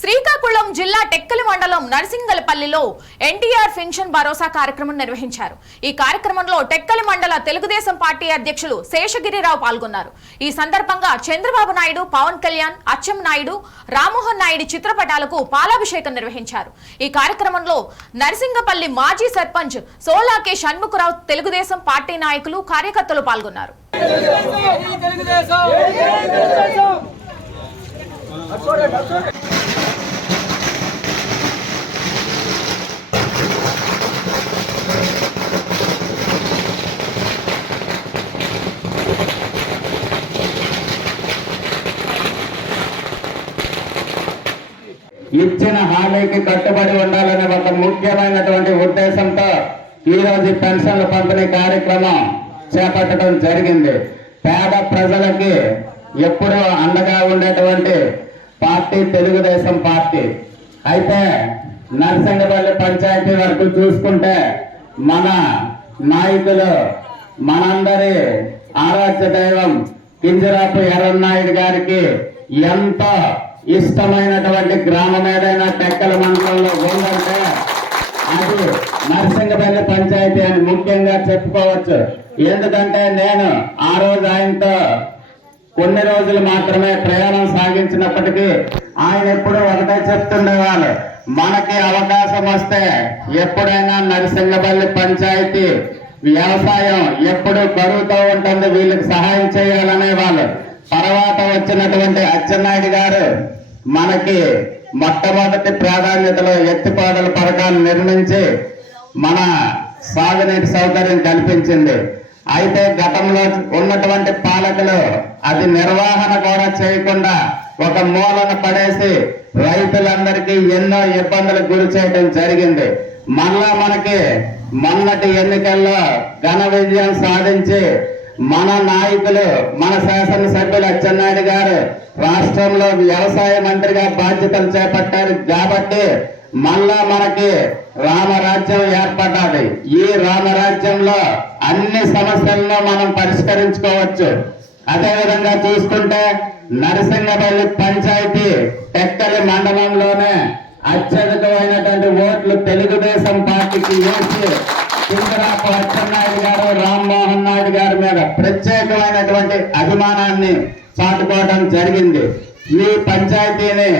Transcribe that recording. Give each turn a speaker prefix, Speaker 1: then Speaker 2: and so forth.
Speaker 1: శ్రీకాకుళం జిల్లా టెక్కలి మండలం నరసింగలపల్లిలో ఎన్టీఆర్ పెన్షన్ భరోసా కార్యక్రమం నిర్వహించారు. ఈ కార్యక్రమంలో టెక్కలి మండల తెలుగుదేశం పార్టీ అధ్యక్షులు శేషగిరిరావు పాల్గొన్నారు. ఈ సందర్భంగా చంద్రబాబు నాయుడు పవన్ కళ్యాణ్ అచ్చెం నాయుడు రామ్మోహన్ నాయుడు చిత్రపటాలకు పాలాభిషేకం నిర్వహించారు. ఈ కార్యక్రమంలో నరసింగపల్లి మాజీ సర్పంచ్ సోలాకే షణ్ముఖరావు తెలుగుదేశం పార్టీ నాయకులు కార్యకర్తలు పాల్గొన్నారు.
Speaker 2: ఇచ్చిన హామీకి కట్టుబడి ఉండాలనే ఒక ముఖ్యమైనటువంటి ఉద్దేశంతో ఈరోజు పెన్షన్ల పంపిణీ కార్యక్రమం చేపట్టడం జరిగింది. పేద ప్రజలకి ఎప్పుడూ అండగా ఉండేటువంటి పార్టీ తెలుగుదేశం పార్టీ. అయితే నరసింగపల్లి పంచాయతీ వరకు చూసుకుంటే మన నాయకులు మనందరి ఆరాధ్య దైవం కింజరాపు ఎర్రన్నాయుడు గారికి ఎంతో ఇష్టమైనటువంటి గ్రామం ఏదైనా టెక్కల మండలంలో ఉందంటే అది నరసింగపల్లి పంచాయతీ అని ముఖ్యంగా చెప్పుకోవచ్చు. ఎందుకంటే నేను ఆ రోజు ఆయనతో కొన్ని రోజులు మాత్రమే ప్రయాణం సాగించినప్పటికీ ఆయన ఎప్పుడూ ఒకటే చెప్తుండేవాళ్ళు మనకి అవకాశం వస్తే ఎప్పుడైనా నరసింగపల్లి పంచాయతీ వ్యవసాయం ఎప్పుడు కరువుతో ఉంటుంది వీళ్ళకి సహాయం చేయాలనే వాళ్ళు తర్వాత వచ్చినటువంటి అచ్చెన్నాయుడు గారు మనకి మొట్టమొదటి ప్రాధాన్యతలో ఎత్తిపాటల పథకాన్ని నిర్మించి మన సాగునీటి సౌకర్యం కల్పించింది. అయితే గతంలో ఉన్నటువంటి పాలకులు అది నిర్వహణ కూడా చేయకుండా ఒక మూలన పడేసి రైతులందరికీ ఎన్నో ఇబ్బందులకు గురి చేయడం జరిగింది. మళ్ళా మనకి మొన్నటి ఎన్నికల్లో ఘన విజయం సాధించి మన నాయకులు మన శాసనసభ్యులు అచ్చెన్నాయుడు గారు రాష్ట్రంలో వ్యవసాయ మంత్రిగా బాధ్యతలు చేపట్టారు కాబట్టి మళ్ళా మనకి రామరాజ్యం ఏర్పడ్డది ఈ రామరాజ్యంలో అన్ని సమస్యలను మనం పరిష్కరించుకోవచ్చు. అదేవిధంగా చూసుకుంటే నరసింగపల్లి పంచాయతీ టెక్కలి మండలంలోనే అత్యధికమైనటువంటి ఓట్లు తెలుగుదేశం పార్టీకి వేసి కిందరాపు అచ్చెన్నాయుడు గారు రామ్మోహన్ నాయుడు గారి మీద ప్రత్యేకమైనటువంటి అభిమానాన్ని చాటుకోవడం జరిగింది. ఈ పంచాయతీని